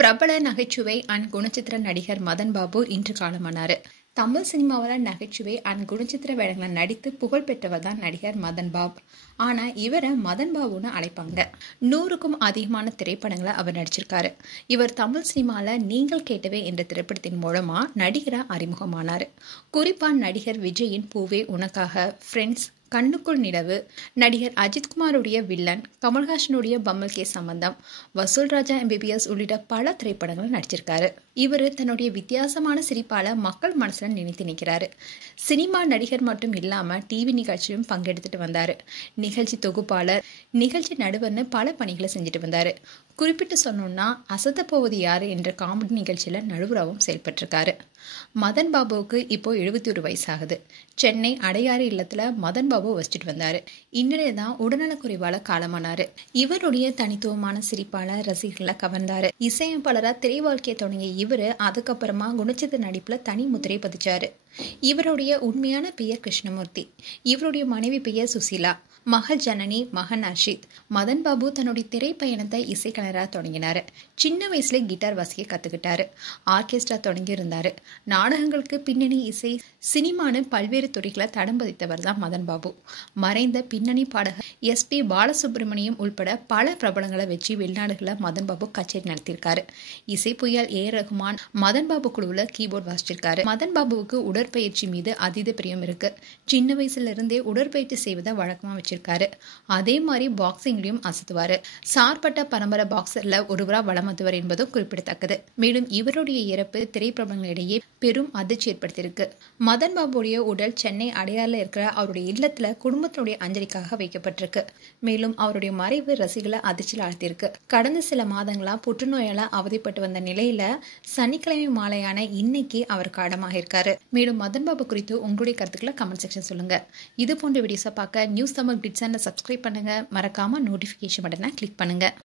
பிரபல நகைச்சுவை அண்ட் குணச்சித்திர நடிகர் மதன் பாபு இன்று காலமானார். தமிழ் சினிமாவில் நகைச்சுவை அண்ட் குணச்சித்திர வேடங்களை நடித்து புகழ் பெற்றவர் தான் நடிகர் மதன் பாபு. ஆனால் இவரை மதன் பாபுன்னு அழைப்பாங்க. 100க்கும் அதிகமான திரைப்படங்களை அவர் நடிச்சிருக்காரு. இவர் தமிழ் சினிமாவில் நீங்கள் கேட்டவே என்ற திரைப்படத்தின் மூலமா நடிகராக அறிமுகமானார். குறிப்பாக நடிகர் விஜயின் பூவே உனக்காக, ஃப்ரெண்ட்ஸ், கண்ணுக்குள் நிலவு, நடிகர் அஜித்குமாருடைய வில்லன், கமல்ஹாசனுடைய பம்மல் கே சம்பந்தம், வசூல் ராஜா MBBS உள்ளிட்ட பல திரைப்படங்கள் நடிச்சிருக்காரு. இவர் தன்னுடைய வித்தியாசமான சிரிப்பால மக்கள் மனசுல நினைத்து நிற்கிறாரு. சினிமா நடிகர் மட்டும் இல்லாம டிவி நிகழ்ச்சியும் பங்கெடுத்துட்டு வந்தாரு. நிகழ்ச்சி தொகுப்பாளர், நிகழ்ச்சி நடுவர்னு பல பணிகளை செஞ்சுட்டு வந்தாரு. குறிப்பிட்டு சொன்னோம்னா அசத்த போவது யாரு என்ற காமெடி நிகழ்ச்சியில நடுவராகவும் செயல்பட்டிருக்காரு. மதன் பாபுவுக்கு இப்போ 71 வயசாகுது. சென்னை அடையாறு இல்லத்துல மதன் பாபு வசிச்சுட்டு வந்தாரு. இன்றைய தான் உடல்நலக்குறைவால காலமானாரு. இவருடைய தனித்துவமான சிரிப்பால ரசிகர்களை கவர்ந்தாரு. இசையமைப்பாளரா திரை வாழ்க்கையை தொடங்கிய இவரு அதுக்கப்புறமா குணச்சித்திர நடிப்புல தனி முத்திரை பதிச்சாரு. இவருடைய உண்மையான பெயர் கிருஷ்ணமூர்த்தி. இவருடைய மனைவி பெயர் சுசீலா. மகள் ஜனனி, மகன் அர்ஷித். மதன் பாபு தன்னுடைய திரைப்பயணத்தை இசைக்கலைஞராக தொடங்கினாரு. சின்ன வயசுல கிட்டார் வாசிக்க கத்துக்கிட்டாரு. ஆர்கெஸ்ட்ரா தொடங்கி இருந்தாரு. நாடகங்களுக்கு பின்னணி இசை, சினிமான்னு பல்வேறு துறைகளை தடம் பதித்தவர் தான் மதன் பாபு. மறைந்த பின்னணி பாடகர் SP பாலசுப்ரமணியம் உள்பட பல பிரபலங்களை வச்சு வெளிநாடுகளில் மதன் பாபு கச்சேரி நடத்தியிருக்காரு. இசை புயல் ரகுமான் மதன் பாபு குழுவில் கீபோர்ட் வாசிச்சிருக்காரு. மதன் பாபுவுக்கு உடற்பயிற்சி மீது அதீத பிரியம் இருக்கு. சின்ன வயசுல இருந்தே உடற்பயிற்சி செய்வதை வழக்கமா வச்சிருக்காரு. அதே மாதிரி பாக்ஸிங்லயும் அசத்துவாரு. சார்பட்ட பரம்பரை பாக்ஸர்ல ஒருவரா வலம் வந்துவர் என்பதும் குறிப்பிடத்தக்கது. மேலும் இவருடைய இறப்பு திரைப்பிரபலங்களிடையே பெரும் அதிர்ச்சி ஏற்படுத்தியிருக்கு. மதன் பாபுடைய உடல் சென்னை அடையாறுல இருக்கிற அவருடைய இல்லத்துல குடும்பத்தினுடைய அஞ்சலிக்காக வைக்கப்பட்டிருக்கு. மேலும் அவருடைய மறைவு ரசிகர்களை அதிர்ச்சியில் ஆழ்த்தியிருக்கு. கடந்த சில மாதங்களா புற்றுநோயால அவதிப்பட்டு வந்த நிலையில சனிக்கிழமை மாலையான இன்னைக்கு அவர் காலமாக இருக்காரு. மேலும் மதன் பாபு குறித்து உங்களுடைய கருத்துக்களை கமெண்ட் செக்ஷன் சொல்லுங்க. இது போன்ற வீடியோஸை பார்க்க நியூஸ் தமிழ் கிளிட்ஸ் சேனலை சப்ஸ்கிரைப் பண்ணுங்க. மறக்காம நோட்டிபிகேஷன் பட்டனை கிளிக் பண்ணுங்க.